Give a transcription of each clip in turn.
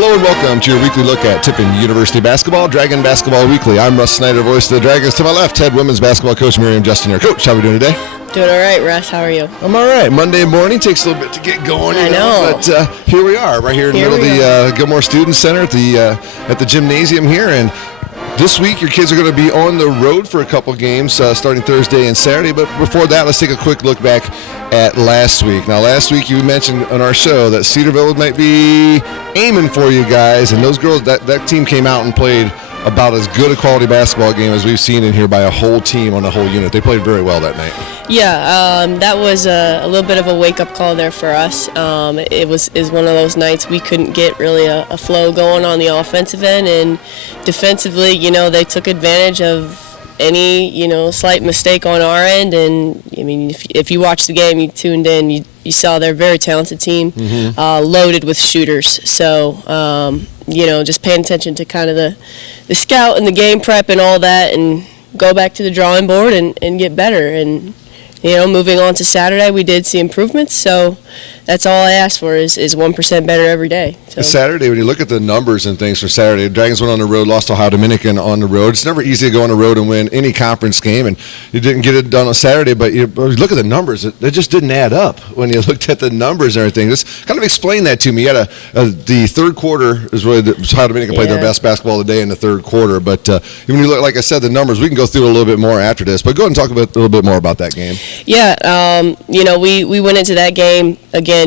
Hello and welcome to your weekly look at Tiffin University basketball, Dragon Basketball Weekly. I'm Russ Snyder, voice of the Dragons. To my left, head women's basketball coach Miriam Justin here. Coach, how are we doing today? Doing all right, Russ. How are you? I'm all right. Monday morning takes a little bit to get going. I know. But here we are, right here in the middle of the Gilmore Student Center at the gymnasium here. And this week, your kids are going to be on the road for a couple games starting Thursday and Saturday. But before that, let's take a quick look back at last week. Now, last week you mentioned on our show that Cedarville might be aiming for you guys. And those girls, that team came out and played about as good a quality basketball game as we've seen in here by a whole team on a whole unit. They played very well that night. Yeah, that was a little bit of a wake-up call there for us. It was one of those nights we couldn't get really a flow going on the offensive end, and defensively, they took advantage of any, slight mistake on our end. And, I mean, if you watched the game, you tuned in, you saw they're a very talented team, loaded with shooters. So, just paying attention to kind of the scout and the game prep and all that, and go back to the drawing board and get better. And, moving on to Saturday, we did see improvements. So that's all I asked for is 1% better every day. So. Saturday, when you look at the numbers and things for Saturday, the Dragons went on the road, lost to Ohio Dominican on the road. It's never easy to go on the road and win any conference game, and you didn't get it done on Saturday, but you look at the numbers, it just didn't add up when you looked at the numbers and everything. Just kind of explain that to me. You had the third quarter is really Ohio Dominican played their best basketball of the day in the third quarter, but when you look, like I said, the numbers, we can go through it a little bit more after this, but go ahead and talk a little bit more about that game. Yeah, we went into that game, again,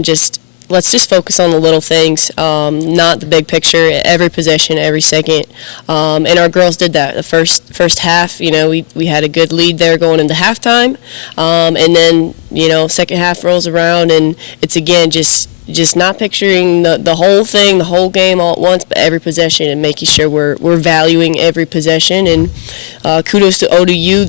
let's just focus on the little things, not the big picture, every possession, every second. And our girls did that. The first half, we had a good lead there going into halftime. And then, second half rolls around, and it's, again, just not picturing the whole thing, the whole game all at once, but every possession, and making sure we're valuing every possession. And kudos to ODU.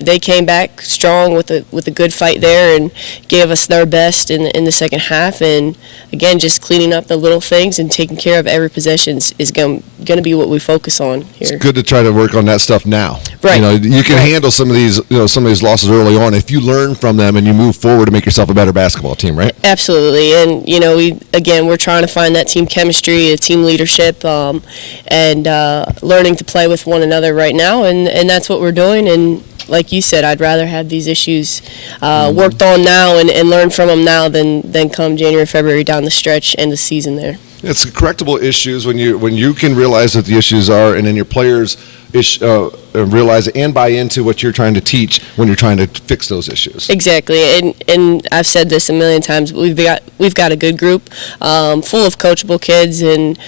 They came back strong with a good fight there and gave us their best in the second half. And again, just cleaning up the little things and taking care of every possession is going to be what we focus on here. It's good to try to work on that stuff now. Right. You can handle some of these losses early on if you learn from them and you move forward to make yourself a better basketball team, right? Absolutely. And we're trying to find that team chemistry, team leadership, and learning to play with one another right now. And that's what we're doing. And like you said, I'd rather have these issues worked on now and learn from them now than come January, February down the stretch and the season there. It's correctable issues when you can realize what the issues are, and then your players realize it and buy into what you're trying to teach when you're trying to fix those issues. Exactly, and I've said this a million times. We've got a good group, full of coachable kids, and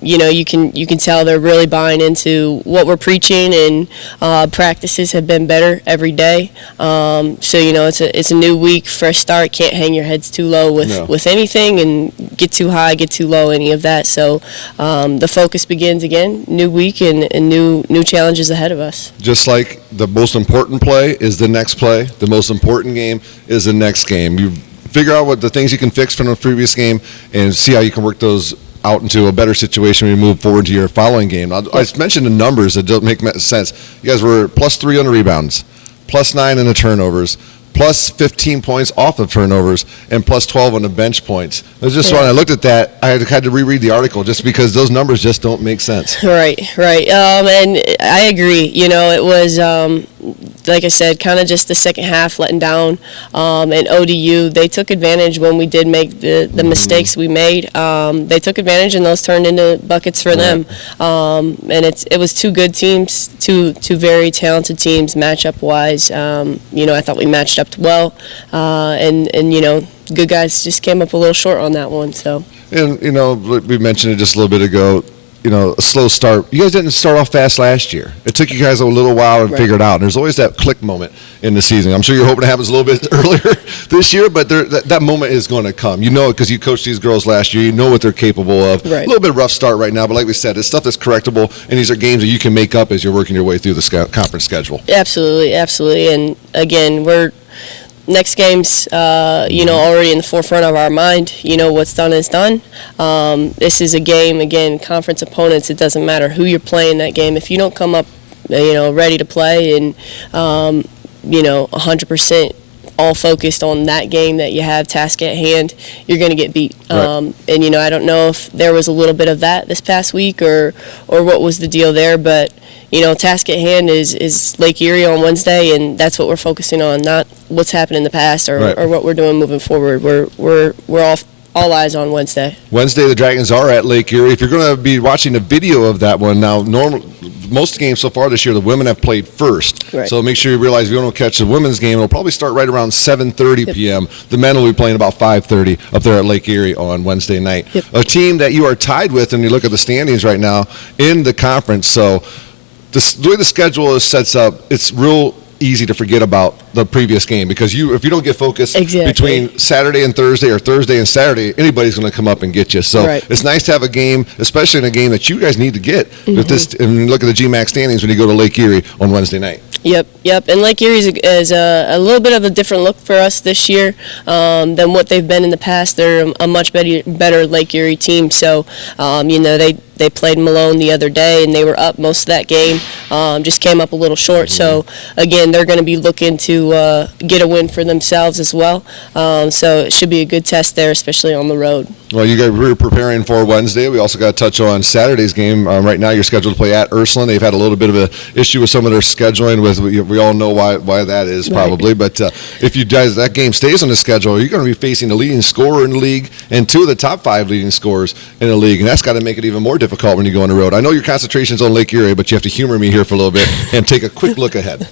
you can tell they're really buying into what we're preaching, and practices have been better every day. So it's a new week, fresh start. Can't hang your heads too low with anything, and get too high, get too low, any of that. So the focus begins again, new week and new challenges ahead of us. Just like the most important play is the next play, the most important game is the next game. You figure out what the things you can fix from the previous game and see how you can work those out into a better situation when you move forward to your following game. I mentioned the numbers that don't make sense. You guys were +3 on the rebounds, +9 in the turnovers, plus 15 points off of turnovers, and plus 12 on the bench points. It was just when I looked at that, I had to reread the article just because those numbers just don't make sense. Right. And I agree. It was, like I said, kind of just the second half letting down. And ODU, they took advantage when we did make the mistakes we made. They took advantage, and those turned into buckets for them. And it was two good teams, two very talented teams matchup-wise. I thought we matched up well, and good guys just came up a little short on that one. So, and we mentioned it just a little bit ago. A slow start. You guys didn't start off fast last year. It took you guys a little while to figure it out. And there's always that click moment in the season. I'm sure you're hoping it happens a little bit earlier this year, but that moment is going to come. You know it because you coached these girls last year. You know what they're capable of. Right. A little bit of rough start right now, but like we said, it's stuff that's correctable, and these are games that you can make up as you're working your way through the conference schedule. Absolutely. And again, next game's, already in the forefront of our mind. What's done is done. This is a game, again, conference opponents, it doesn't matter who you're playing that game. If you don't come up, ready to play and, 100% all focused on that game that you have task at hand, you're going to get beat. Right. And I don't know if there was a little bit of that this past week or what was the deal there, but task at hand is Lake Erie on Wednesday, and that's what we're focusing on, not what's happened in the past or, Right. or what we're doing moving forward. We're all eyes on Wednesday. Wednesday, the Dragons are at Lake Erie. If you're going to be watching a video of that one, now, most games so far this year, the women have played first. Right. So make sure you realize if you want to catch the women's game, it'll probably start right around 7:30 p.m. The men will be playing about 5:30 up there at Lake Erie on Wednesday night. Yep. A team that you are tied with, and you look at the standings right now in the conference. So the way the schedule is sets up, it's real easy to forget about the previous game because if you don't get focused Exactly. between Saturday and Thursday or Thursday and Saturday, anybody's going to come up and get you. So Right. it's nice to have a game, especially in a game that you guys need to get. With this, and look at the GMAC standings when you go to Lake Erie on Wednesday night. Yep. And Lake Erie is a little bit of a different look for us this year than what they've been in the past. They're a much better Lake Erie team. So, they played Malone the other day, and they were up most of that game. Just came up a little short. So, again, they're going to be looking to get a win for themselves as well. So it should be a good test there, especially on the road. Well, you guys were preparing for Wednesday. We also got to touch on Saturday's game. Right now, you're scheduled to play at Ursuline. They've had a little bit of an issue with some of their scheduling. We all know why that is probably. Right. But if you guys that game stays on the schedule, you're going to be facing the leading scorer in the league and two of the top 5 leading scorers in the league, and that's got to make it even more difficult when you go on the road. I know your concentration's on Lake Erie, but you have to humor me here for a little bit and take a quick look ahead.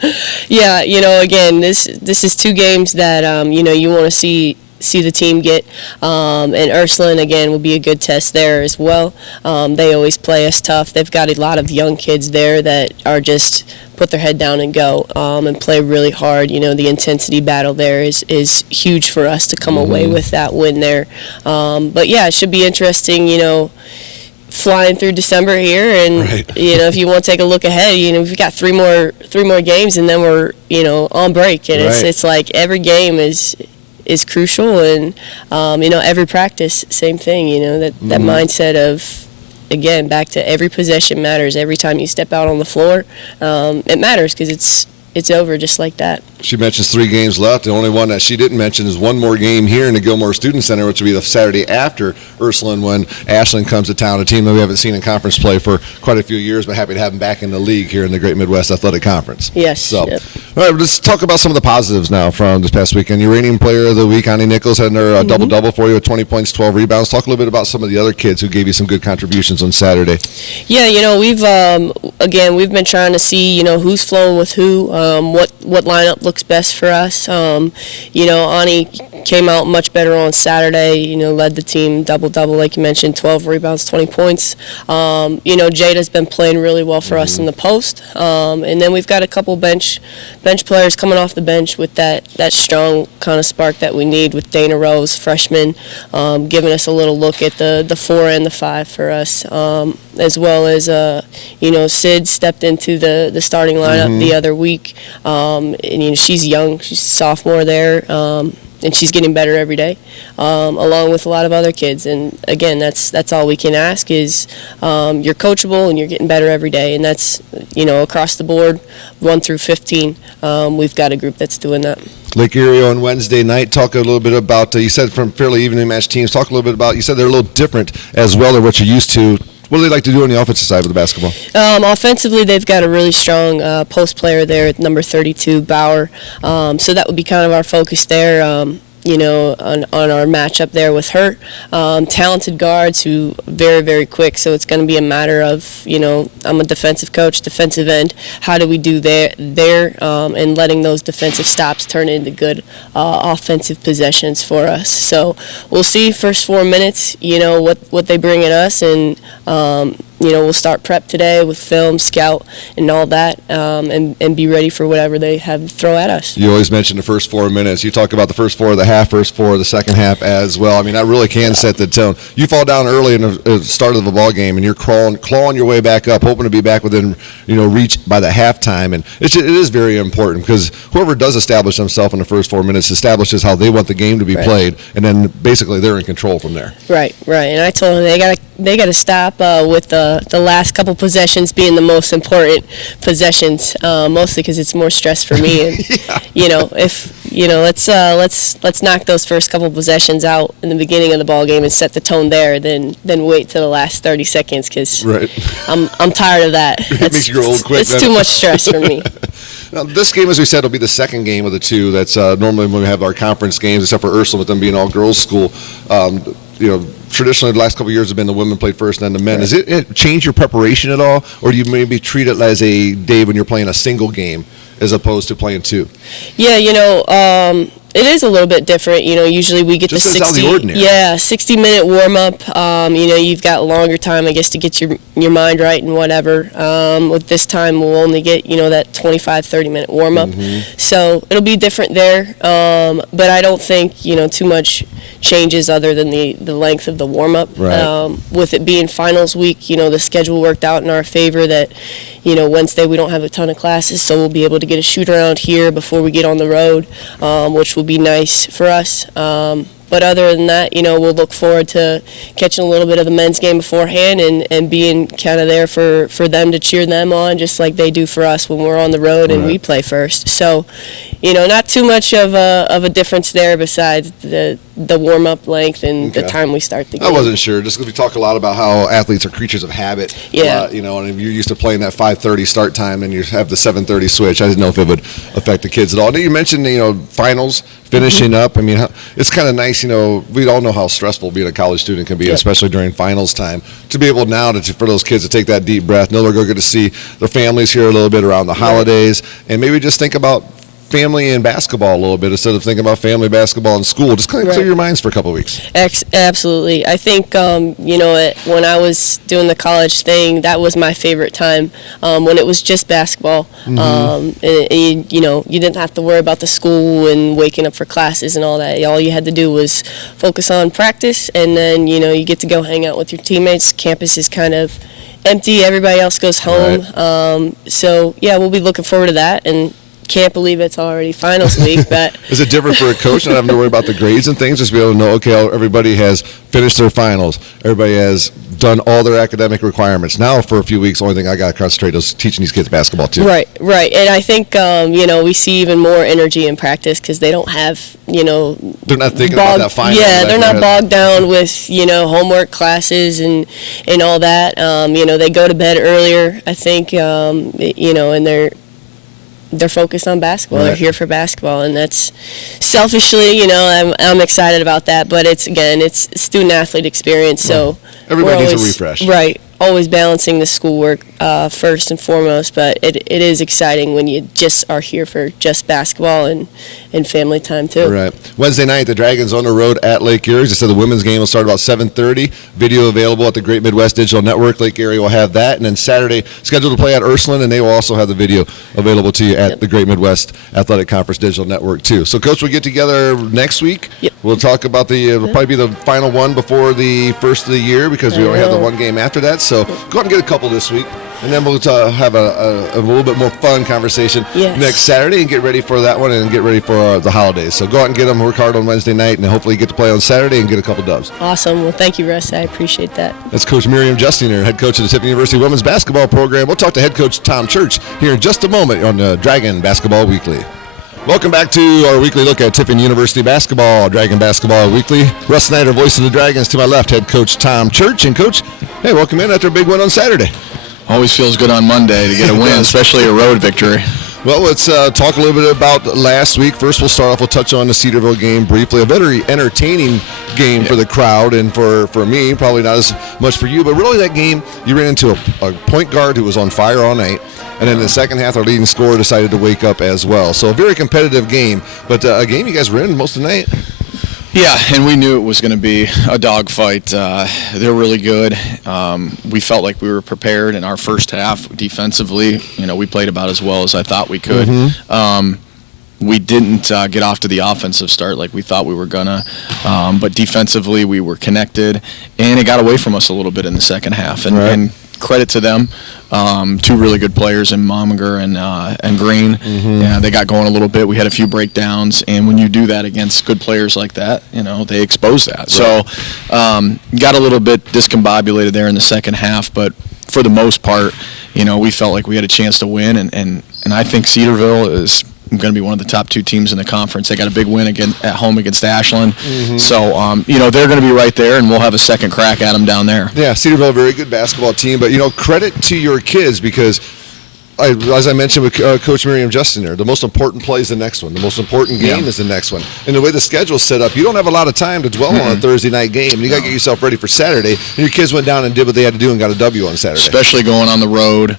Yeah, again, this is 2 games that you want to see the team get, and Ursuline again will be a good test there as well. They always play us tough. They've got a lot of young kids there that are just put their head down and go and play really hard. The intensity battle there is huge for us to come away with that win there. But yeah, it should be interesting. Flying through December here, and Right. if you want to take a look ahead, we've got three more games, and then we're on break, and Right. it's like every game is crucial, and every practice, same thing. That mindset of, again, back to every possession matters. Every time you step out on the floor, it matters because it's over just like that. She mentions 3 games left. The only one that she didn't mention is one more game here in the Gilmore Student Center, which will be the Saturday after Ursuline when Ashland comes to town, a team that we haven't seen in conference play for quite a few years, but happy to have them back in the league here in the Great Midwest Athletic Conference. Yes. So, Yep. all right, let's talk about some of the positives now from this past weekend. Your reigning player of the week, Ani Nichols, had her double-double for you with 20 points, 12 rebounds. Talk a little bit about some of the other kids who gave you some good contributions on Saturday. Yeah, we've been trying to see who's flowing with who, what lineup looks best for us. Ani came out much better on Saturday. Led the team double like you mentioned, 12 rebounds, 20 points. Jada's been playing really well for us in the post, and then we've got a couple bench players coming off the bench with that strong kind of spark that we need with Dana Rose, freshman, giving us a little look at the 4 and the 5 for us, as well as Sid stepped into the starting lineup the other week, and she's young, she's a sophomore there, and she's getting better every day, along with a lot of other kids. And again, that's all we can ask is you're coachable and you're getting better every day, and that's across the board, 1 through 15. We've got a group that's doing that. Lake Erie on Wednesday night. Talk a little bit about, you said from fairly evenly matched teams. Talk a little bit about, you said they're a little different as well than what you're used to. What do they like to do on the offensive side with the basketball? Offensively, they've got a really strong post player there at number 32, Bauer. So that would be kind of our focus there. On our matchup there with her. Talented guards who very, very quick, so it's going to be a matter of, I'm a defensive coach, defensive end. How do we do there and letting those defensive stops turn into good offensive possessions for us. So we'll see first 4 minutes, what they bring at us, and we'll start prep today with film, scout, and all that, and be ready for whatever they have to throw at us. You always mention the first 4 minutes. You talk about the first 4 of the half, first 4 of the second half as well. I mean, that really can set the tone. You fall down early in the start of the ball game, and you're clawing your way back up, hoping to be back within reach by the halftime. And it is very important because whoever does establish themselves in the first 4 minutes establishes how they want the game to be played, and then basically they're in control from there. Right. And I told them they got to stop with the last couple possessions being the most important possessions, mostly because it's more stress for me. And, Yeah. if let's knock those first couple possessions out in the beginning of the ball game and set the tone there. Then wait till the last 30 seconds because I'm tired of that. It makes you grow old quick. It's too much stress for me. Now, this game, as we said, will be the second game of the two. That's normally when we have our conference games, except for Ursula, with them being all girls school. Traditionally, the last couple of years have been the women played first and then the men. Right. Does it change your preparation at all, or do you maybe treat it as a day when you're playing a single game as opposed to playing two? Yeah, it is a little bit different. Usually we get Just the 60 60-minute warm up. You've got longer time, I guess, to get your mind right and whatever. With this time, we'll only get that 25-30-minute warm up. Mm-hmm. So it'll be different there. But I don't think too much changes other than the length of the warm up. Right. With it being finals week, the schedule worked out in our favor that Wednesday we don't have a ton of classes, so we'll be able to get a shoot around here before we get on the road, which will be nice for us. But other than that, we'll look forward to catching a little bit of the men's game beforehand and being kind of there for them to cheer them on, just like they do for us when we're on the road and we play first. So, not too much of a difference there besides the warm-up length and the time we start the game. I wasn't sure, just because we talk a lot about how athletes are creatures of habit. Yeah. And if you're used to playing that 5:30 start time and you have the 7:30 switch, I didn't know if it would affect the kids at all. You mentioned, finals, finishing up. I mean, it's kind of nice, we all know how stressful being a college student can be, especially during finals time. To be able now for those kids to take that deep breath, know they're going to get to see their families here a little bit around the holidays, and maybe just think about family and basketball a little bit instead of thinking about family, basketball, and school. Just kind of clear your minds for a couple of weeks. Absolutely. I think, when I was doing the college thing, that was my favorite time, when it was just basketball. Mm-hmm. And, you didn't have to worry about the school and waking up for classes and all that. All you had to do was focus on practice, and then, you get to go hang out with your teammates. Campus is kind of empty. Everybody else goes home. Right. We'll be looking forward to that. And can't believe it's already finals week. But is it different for a coach not having to worry about the grades and things, just be able to know, okay, everybody has finished their finals, everybody has done all their academic requirements. Now for a few weeks, the only thing I got to concentrate is teaching these kids basketball too. Right. And I think we see even more energy in practice because they don't have they're not thinking about that final. Yeah, they're not bogged down with homework, classes, and all that. They go to bed earlier, I think, and they're focused on basketball. Right. They're here for basketball, and that's selfishly, I'm excited about that. But it's student athlete experience, so everybody needs a refresh. Right. Always balancing the schoolwork first and foremost, but it is exciting when you just are here for just basketball and family time too. Right. Wednesday night, the Dragons on the road at Lake Erie. As I said, the women's game will start about 7:30. Video available at the Great Midwest Digital Network. Lake Erie will have that. And then Saturday, scheduled to play at Ursuline, and they will also have the video available to you at the Great Midwest Athletic Conference Digital Network too. So, Coach, we'll get together next week. Yep. We'll talk about it'll probably be the final one before the first of the year because we only have the one game after that. So, go out and get a couple this week. And then we'll have a little bit more fun conversation next Saturday and get ready for that one and get ready for the holidays. So go out and get them, work hard on Wednesday night, and hopefully get to play on Saturday and get a couple dubs. Awesome. Well, thank you, Russ. I appreciate that. That's Coach Miriam Justiner, head coach of the Tiffin University Women's Basketball Program. We'll talk to head coach Tom Church here in just a moment on Dragon Basketball Weekly. Welcome back to our weekly look at Tiffin University basketball, Dragon Basketball Weekly. Russ Snyder, voice of the Dragons, to my left, head coach Tom Church. And, Coach, hey, welcome in after a big win on Saturday. Always feels good on Monday to get a win, especially a road victory. Well, let's talk a little bit about last week. First, we'll start off, we'll touch on the Cedarville game briefly. A very entertaining game for the crowd and for me, probably not as much for you. But really that game, you ran into a point guard who was on fire all night. And then in the second half, our leading scorer decided to wake up as well. So a very competitive game, but a game you guys were in most of the night. Yeah, and we knew it was going to be a dogfight. They're really good. We felt like we were prepared in our first half defensively. We played about as well as I thought we could. Mm-hmm. We didn't get off to the offensive start like we thought we were gonna, but defensively we were connected, and it got away from us a little bit in the second half. And credit to them. Two really good players in Mominger and Green. Mm-hmm. Yeah, they got going a little bit. We had a few breakdowns, and when you do that against good players like that, they expose that. Right. So got a little bit discombobulated there in the second half, but for the most part, we felt like we had a chance to win, and I think Cedarville is going to be one of the top 2 teams in the conference. They got a big win again at home against Ashland. So, they're going to be right there, and we'll have a second crack at them down there. Yeah, Cedarville, a very good basketball team. But, credit to your kids because, as I mentioned with Coach Miriam Justin there, the most important play is the next one. The most important game is the next one. And the way the schedule's set up, you don't have a lot of time to dwell on a Thursday night game. You got to get yourself ready for Saturday. And your kids went down and did what they had to do and got a W on Saturday. Especially going on the road.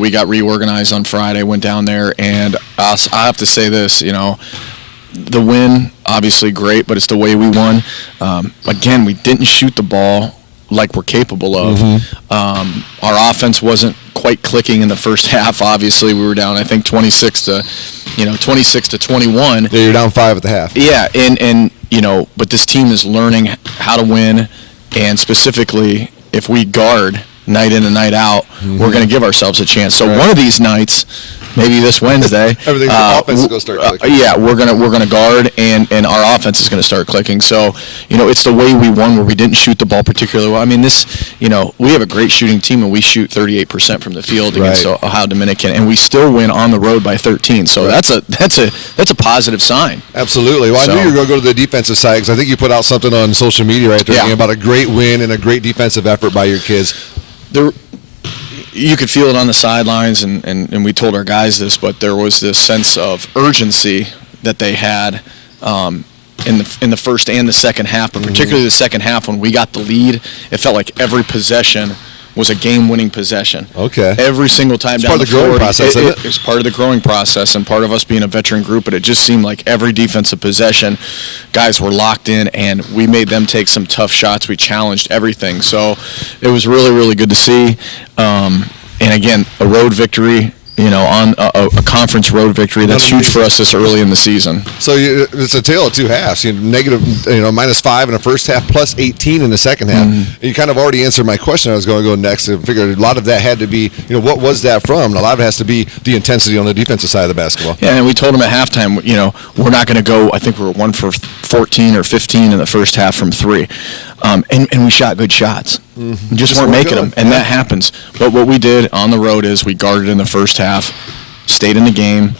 We got reorganized on Friday, went down there, and I have to say this, the win, obviously great, but it's the way we won. Again, we didn't shoot the ball like we're capable of. Our offense wasn't quite clicking in the first half. Obviously, we were down, I think, 26 to 21. Yeah, you're down 5 at the half. Yeah, and but this team is learning how to win, and specifically, if we guard night in and night out, we're going to give ourselves a chance. So one of these nights, maybe this Wednesday, everything's offense is going to start clicking. We're gonna guard, and our offense is going to start clicking. So it's the way we won, where we didn't shoot the ball particularly well. I mean, we have a great shooting team, and we shoot 38% from the field against Ohio Dominican, and we still win on the road by 13. So that's a positive sign. Absolutely. Well, I knew you were going to go to the defensive side because I think you put out something on social media right there about a great win and a great defensive effort by your kids. You could feel it on the sidelines, and we told our guys this, but there was this sense of urgency that they had in the first and the second half, but particularly the second half when we got the lead. It felt like every possession was a game-winning possession. Okay. Every single time down the floor. It's part of the growing process, isn't it? It's part of the growing process and part of us being a veteran group, but it just seemed like every defensive possession, guys were locked in, and we made them take some tough shots. We challenged everything. So it was really, really good to see. And again, a road victory, on a conference road victory, that's huge for us this early in the season. So it's a tale of 2 halves. Negative, -5 in the first half, plus 18 in the second half. And you kind of already answered my question. I was going to go next. I figured a lot of that had to be, what was that from? And a lot of it has to be the intensity on the defensive side of the basketball. Yeah, and we told them at halftime, we're not going to go. I think we were 1 for 14 or 15 in the first half from 3. And we shot good shots. We just weren't making them, and that happens. But what we did on the road is we guarded in the first half, stayed in the game,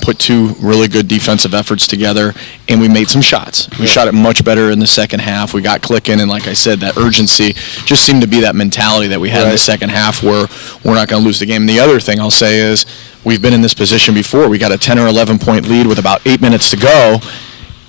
put 2 really good defensive efforts together, and we made some shots. We shot it much better in the second half. We got clicking, and like I said, that urgency just seemed to be that mentality that we had in the second half where we're not going to lose the game. And the other thing I'll say is we've been in this position before. We got a 10 or 11-point lead with about 8 minutes to go,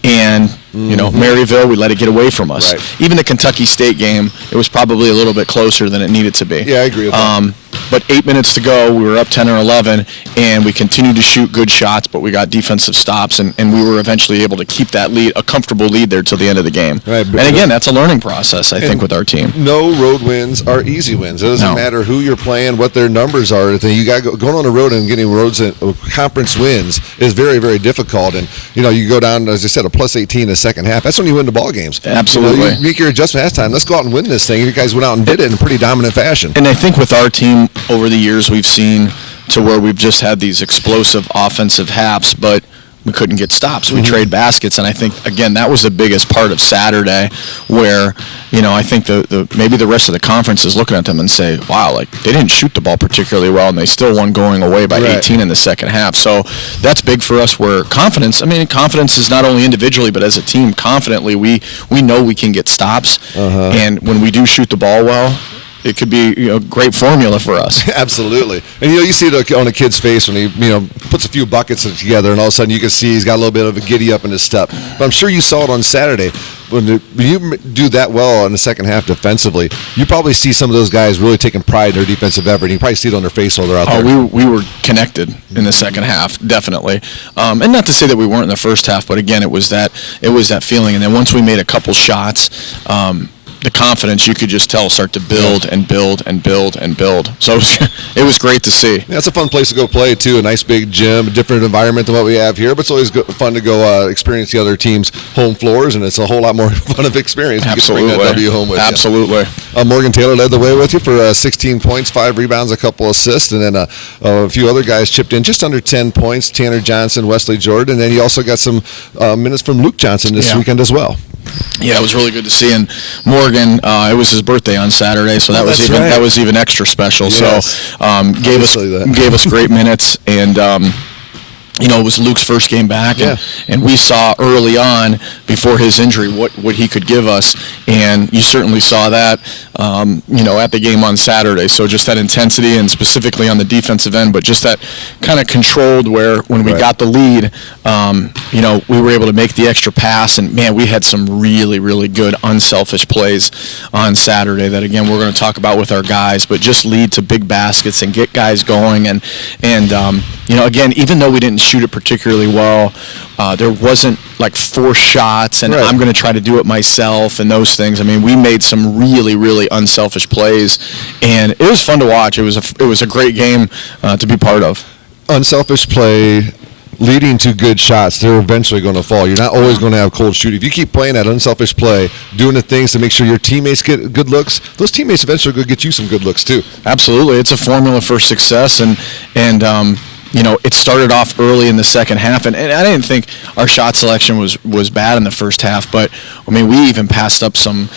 and Maryville, we let it get away from us. Even the Kentucky State game, it was probably a little bit closer than it needed to be. Yeah, I agree with that. But 8 minutes to go, we were up 10 or 11, and we continued to shoot good shots, but we got defensive stops, and we were eventually able to keep that lead, a comfortable lead there till the end of the game. Right, and again, that's a learning process, I think, with our team. No road wins are easy wins. It doesn't matter who you're playing, what their numbers are. You got going on the road and getting roads and conference wins is very, very difficult. And you go down, as I said, a plus 18 in the second half. That's when you win the ball games. Absolutely. You make your adjustment at halftime. Let's go out and win this thing. You guys went out and did it in pretty dominant fashion. And I think with our team over the years, we've seen to where we've just had these explosive offensive halves, but we couldn't get stops. We trade baskets, and I think, again, that was the biggest part of Saturday where, I think maybe the rest of the conference is looking at them and say, wow, like they didn't shoot the ball particularly well, and they still won going away by 18 in the second half. So that's big for us where confidence is not only individually but as a team. Confidently, we know we can get stops, and when we do shoot the ball well, it could be a great formula for us. Absolutely. And you see it on a kid's face when he puts a few buckets together, and all of a sudden you can see he's got a little bit of a giddy up in his step. But I'm sure you saw it on Saturday. When you do that well in the second half defensively, you probably see some of those guys really taking pride in their defensive effort. And you probably see it on their face while they're out there. We were connected in the second half, definitely. And not to say that we weren't in the first half, but again, it was that feeling. And then once we made a couple shots, the confidence, you could just tell, start to build and build and build and build. So it was great to see. Yeah, it's a fun place to go play, too. A nice big gym, a different environment than what we have here. But it's always fun to go experience the other team's home floors, and it's a whole lot more fun of experience. Absolutely. You get to bring that W home with Absolutely. you. Morgan Taylor led the way with you for 16 points, 5 rebounds, a couple assists, and then a few other guys chipped in just under 10 points, Tanner Johnson, Wesley Jordan, and then you also got some minutes from Luke Johnson this weekend as well. Yeah, it was really good to see. And Morgan, it was his birthday on Saturday, so that was even extra special. Yes. So gave us great minutes, and it was Luke's first game back, Yeah. and we saw early on, before his injury, what he could give us, and you certainly saw that, at the game on Saturday. So just that intensity, and specifically on the defensive end, but just that kind of controlled where when we got the lead, we were able to make the extra pass, and, man, we had some really, really good unselfish plays on Saturday that, again, we're going to talk about with our guys, but just lead to big baskets and get guys going, and again, even though we didn't shoot it particularly well, there wasn't like 4 shots and I'm going to try to do it myself and those things. I mean, we made some really, really unselfish plays, and it was fun to watch. It was a great game to be part of. Unselfish play leading to good shots, they're eventually going to fall. You're not always going to have cold shooting. If you keep playing that unselfish play, doing the things to make sure your teammates get good looks, those teammates eventually will get you some good looks too. Absolutely. It's a formula for success, and it started off early in the second half, and I didn't think our shot selection was bad in the first half, but, I mean, we even passed up some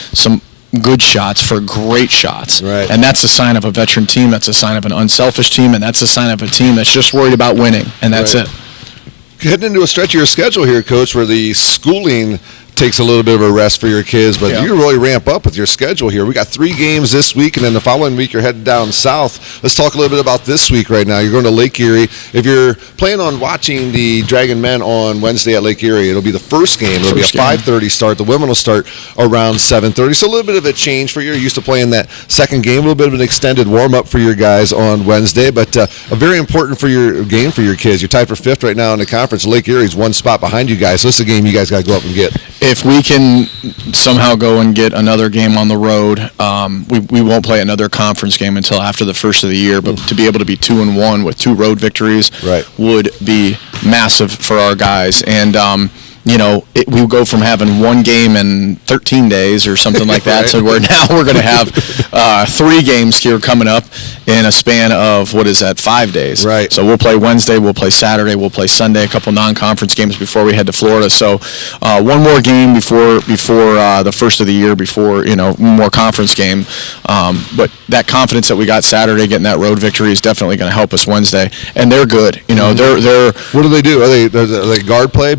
good shots for great shots. Right. And that's a sign of a veteran team, that's a sign of an unselfish team, and that's a sign of a team that's just worried about winning, and that's it. Heading into a stretch of your schedule here, Coach, where the schooling takes a little bit of a rest for your kids, but you really ramp up with your schedule here. We got 3 games this week, and then the following week you're headed down south. Let's talk a little bit about this week right now. You're going to Lake Erie. If you're planning on watching the Dragon Men on Wednesday at Lake Erie, it'll be the first game. It'll be a 5:30 start. The women will start around 7:30. So a little bit of a change for you. You're used to playing that second game, a little bit of an extended warm-up for your guys on Wednesday, but a very important for your game for your kids. You're tied for 5th right now in the conference. Lake Erie's 1 spot behind you guys, so this is a game you guys got to go up and get. If we can somehow go and get another game on the road, we won't play another conference game until after the first of the year, but to be able to be 2-1 with 2 road victories would be massive for our guys. And we go from having 1 game in 13 days or something like that to where now we're going to have 3 games here coming up in a span of, 5 days. Right. So we'll play Wednesday, we'll play Saturday, we'll play Sunday, a couple non-conference games before we head to Florida. So 1 more game before the first of the year, before, more conference game. But that confidence that we got Saturday, getting that road victory, is definitely going to help us Wednesday. And they're good. They're What do they do? Are they guard play?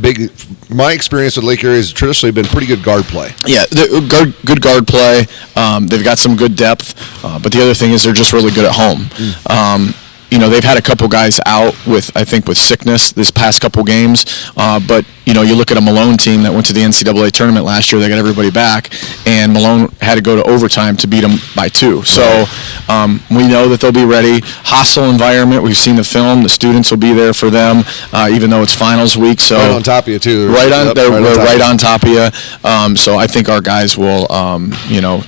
My experience with Lake Erie has traditionally been pretty good guard play. Yeah, good guard play. They've got some good depth, but the other thing is they're just really good at home. They've had a couple guys out with sickness this past couple games, but you look at a Malone team that went to the NCAA tournament last year. They got everybody back, and Malone had to go to overtime to beat them by 2. So we know that they'll be ready. Hostile environment. We've seen the film. The students will be there for them, even though it's finals week. So right on top of you too. They're right on top of you. So I think our guys will,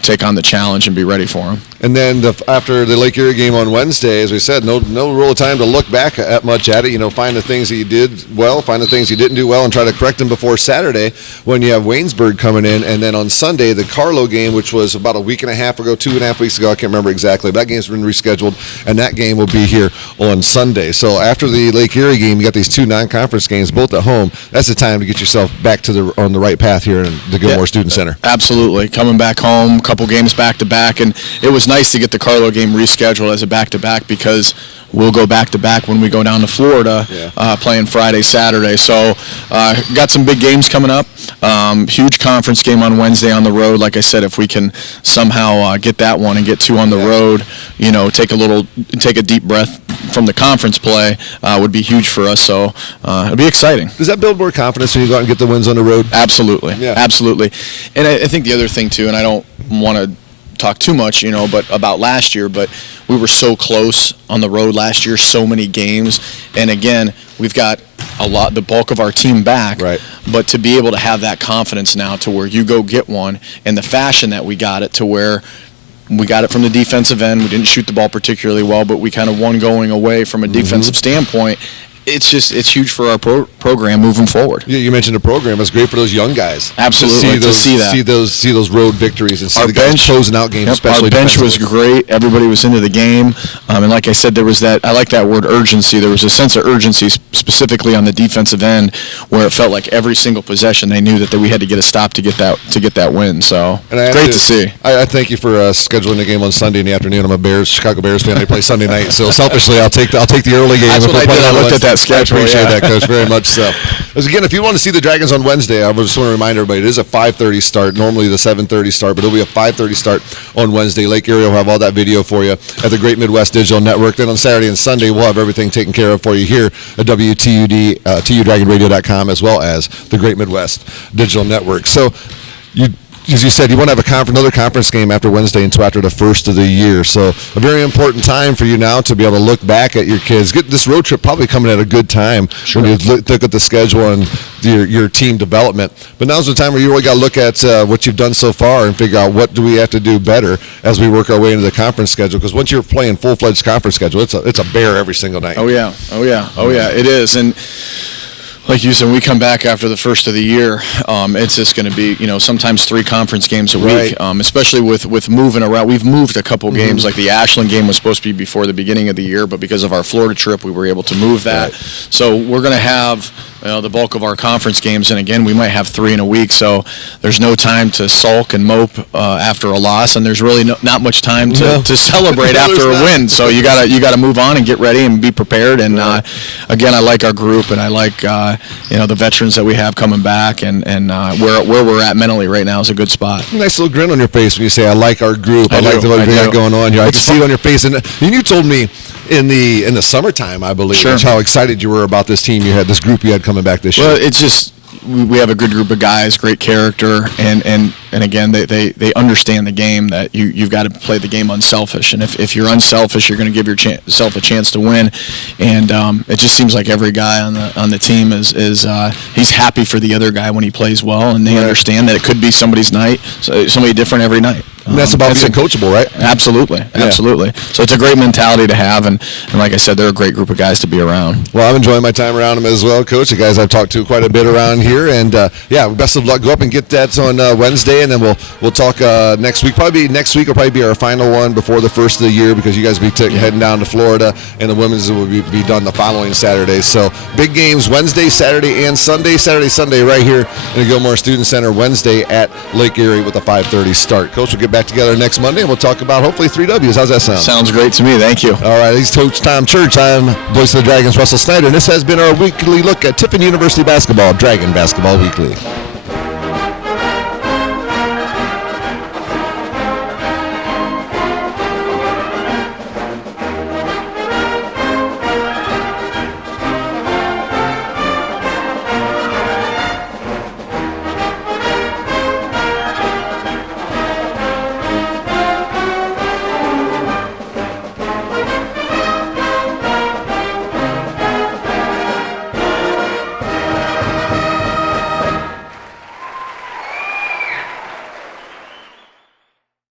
take on the challenge and be ready for them. And then after the Lake Erie game on Wednesday, as we said, no real time to look back much at it. Find the things that you did well, find the things you didn't do well, and try to correct them before Saturday when you have Waynesburg coming in. And then on Sunday, the Carlo game, which was about a week and a half ago, 2.5 weeks ago, I can't remember exactly, but that game's been rescheduled, and that game will be here on Sunday. So after the Lake Erie game, you got these 2 non-conference games, both at home. That's the time to get yourself back on the right path here in the Gilmore Student Center. Absolutely. Coming back home, a couple games back-to-back, and it was nice to get the Carlo game rescheduled as a back-to-back, because we'll go back-to-back when we go down to Florida, playing Friday, Saturday. So got some big games coming up. Huge conference game on Wednesday on the road. Like I said, if we can somehow get that one and get 2 on the road, take a deep breath from the conference play, would be huge for us. So it'll be exciting. Does that build more confidence when you go out and get the wins on the road? Absolutely. Yeah. Absolutely. And I think the other thing, too, and I don't want to talk too much, but about last year, but we were so close on the road last year, so many games, and again, we've got the bulk of our team back, but to be able to have that confidence now to where you go get one, and the fashion that we got it, to where we got it from the defensive end, we didn't shoot the ball particularly well, but we kind of won going away from a defensive standpoint. It's huge for our program moving forward. Yeah, you mentioned the program. It's great for those young guys. Absolutely, to see those road victories and see our the guys closing out games. Especially our bench was great. Everybody was into the game, and like I said, there was that. I like that word, urgency. There was a sense of urgency, specifically on the defensive end, where it felt like every single possession they knew that we had to get a stop to get that win. So great to see. I thank you for scheduling the game on Sunday in the afternoon. I'm a Chicago Bears fan. They play Sunday night, so selfishly, I'll take the early game. That's what I did. I looked at that schedule. I appreciate yeah. that, Coach, very much so. As again, if you want to see the Dragons on Wednesday, I just want to remind everybody, it is a 5:30 start, normally the 7:30 start, but it'll be a 5:30 start on Wednesday. Lake Erie will have all that video for you at the Great Midwest Digital Network. Then on Saturday and Sunday, we'll have everything taken care of for you here at WTUD, TUDragonRadio.com, as well as the Great Midwest Digital Network. So, as you said, you want to have another conference game after Wednesday until after the first of the year. So a very important time for you now to be able to look back at your kids. Get this road trip probably coming at a good time when you look at the schedule and your team development. But now's the time where you really got to look at what you've done so far and figure out what do we have to do better as we work our way into the conference schedule. Because once you're playing full-fledged conference schedule, it's a bear every single night. Oh yeah, it is. And like you said, when we come back after the first of the year, it's just going to be, sometimes 3 conference games a week, especially with moving around. We've moved a couple games, like the Ashland game was supposed to be before the beginning of the year, but because of our Florida trip, we were able to move that. Right. So we're going to have the bulk of our conference games, and again, we might have 3 in a week, so there's no time to sulk and mope after a loss, and there's really not much time to celebrate after a win. So you gotta move on and get ready and be prepared. And again, I like our group, and I like the veterans that we have coming back, and where we're at mentally right now is a good spot. Nice little grin on your face when you say, "I like our group. I like what we got going on here." I can see it on your face, and you told me in the summertime, I believe, how excited you were about this team you had, this group you had coming back this year. Well, it's just we have a good group of guys, great character, and again, they understand the game, that you've got to play the game unselfish, and if you're unselfish, you're going to give yourself a chance to win. And it just seems like every guy on the team is he's happy for the other guy when he plays well, and they understand that it could be somebody's night, somebody different every night. And that's about being coachable, right? Absolutely. So it's a great mentality to have, and like I said, they're a great group of guys to be around. Well, I'm enjoying my time around them as well, Coach. The guys I've talked to quite a bit around here, and best of luck. Go up and get that on Wednesday, and then we'll talk next week. Probably next week will probably be our final one before the first of the year, because you guys will be heading down to Florida, and the women's will be done the following Saturday. So big games Wednesday, Saturday, and Sunday. Saturday, Sunday right here in the Gilmore Student Center. Wednesday at Lake Erie with a 5:30 start. Coach, we'll get back together next Monday, and we'll talk about hopefully 3 W's. How's that sound? Sounds great to me. Thank you. All right, he's Coach Tom Church. I'm voice of the Dragons, Russell Snyder, and this has been our weekly look at Tiffin University basketball, Dragon Basketball Weekly.